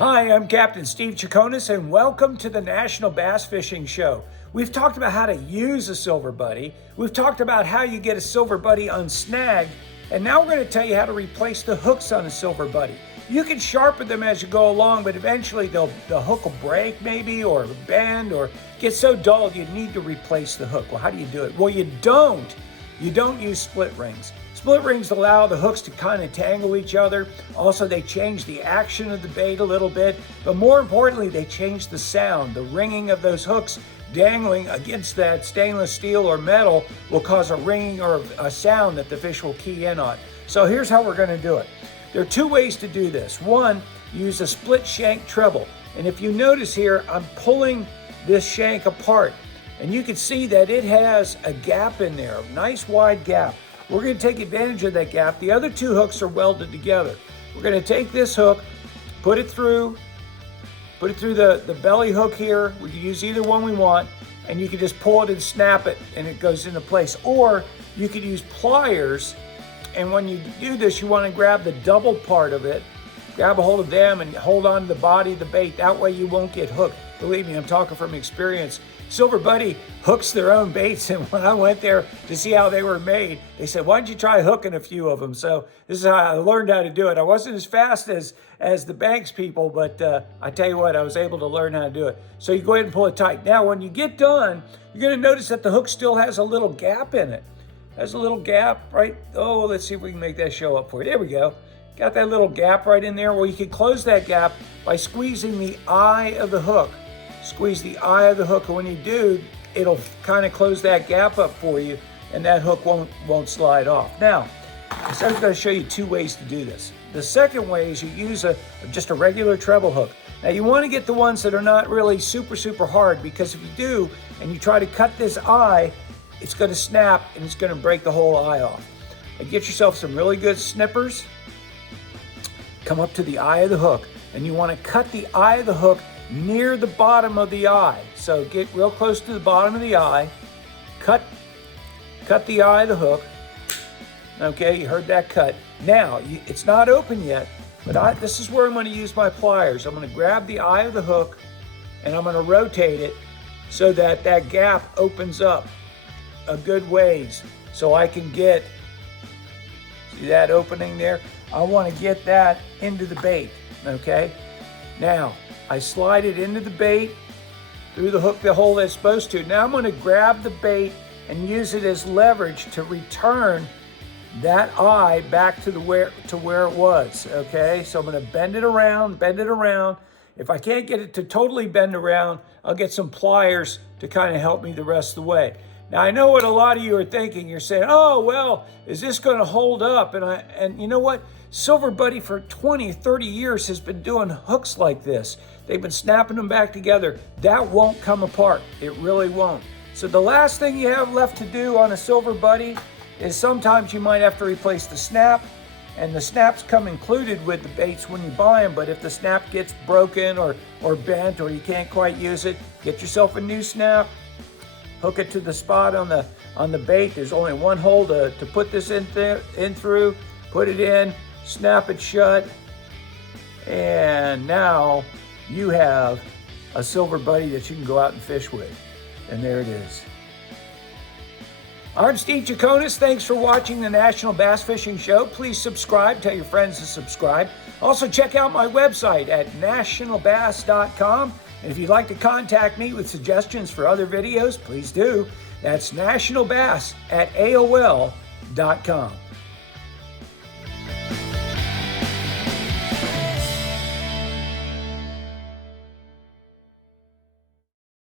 Hi, I'm Captain Steve Chaconis, and welcome to the National Bass Fishing Show. We've talked about how to use a silver buddy. We've talked about how you get a silver buddy unsnagged, and now we're going to tell you how to replace the hooks on a silver buddy. You can sharpen them as you go along, but eventually the hook will break maybe, or bend, or get so dull you need to replace the hook. Well, how do you do it? Well, you don't use split rings. Split rings allow the hooks to kind of tangle each other. Also, they change the action of the bait a little bit, but more importantly, they change the sound. The ringing of those hooks dangling against that stainless steel or metal will cause a ringing or a sound that the fish will key in on. So here's how we're going to do it. There are two ways to do this. One, use a split shank treble. And if you notice here, I'm pulling this shank apart, and you can see that it has a gap in there, a nice wide gap. We're going to take advantage of that gap. The other two hooks are welded together. We're going to take this hook, put it through the belly hook here. We can use either one we want, and you can just pull it and snap it, and it goes into place. Or you could use pliers, and when you do this, you want to grab the double part of it, grab a hold of them, and hold on to the body of the bait. That way you won't get hooked. Believe me, I'm talking from experience. Silver Buddy hooks their own baits, and when I went there to see how they were made, they said, why don't you try hooking a few of them? So this is how I learned how to do it. I wasn't as fast as the Banks people, but I tell you what, I was able to learn how to do it. So you go ahead and pull it tight. Now, when you get done, you're going to notice that the hook still has a little gap in it. There's a little gap, right? Oh, let's see if we can make that show up for you. There we go. Got that little gap right in there. Well, you can close that gap by squeezing the eye of the hook. Squeeze the eye of the hook, and when you do, it'll kind of close that gap up for you, and that hook won't slide off. Now, I said I was going to show you two ways to do this. The second way is you use just a regular treble hook. Now, you want to get the ones that are not really super hard, because if you do, and you try to cut this eye, it's going to snap, and it's going to break the whole eye off. And get yourself some really good snippers. Come up to the eye of the hook, and you want to cut the eye of the hook near the bottom of the eye. So get real close to the bottom of the eye, cut the eye of the hook. Okay, you heard that cut. Now, it's not open yet, but this is where I'm going to use my pliers. I'm going to grab the eye of the hook, and I'm going to rotate it so that that gap opens up a good ways, so I can get, see that opening there? I want to get that into the bait, okay? Now, I slide it into the bait through the hook the hole that's supposed to. Now I'm going to grab the bait and use it as leverage to return that eye back to where it was, okay? So I'm going to bend it around. If I can't get it to totally bend around, I'll get some pliers to kind of help me the rest of the way. Now, I know what a lot of you are thinking. You're saying, oh, well, is this going to hold up? And you know what? Silver Buddy for 20, 30 years has been doing hooks like this. They've been snapping them back together. That won't come apart. It really won't. So the last thing you have left to do on a Silver Buddy is sometimes you might have to replace the snap, and the snaps come included with the baits when you buy them, but if the snap gets broken or bent, or you can't quite use it, get yourself a new snap, hook it to the spot on the bait. There's only one hole to put this in through, put it in, snap it shut, and now you have a Silver Buddy that you can go out and fish with. And there it is. I'm Steve Chaconis. Thanks for watching the National Bass Fishing Show. Please subscribe. Tell your friends to subscribe. Also, check out my website at nationalbass.com. And if you'd like to contact me with suggestions for other videos, please do. That's nationalbass@aol.com.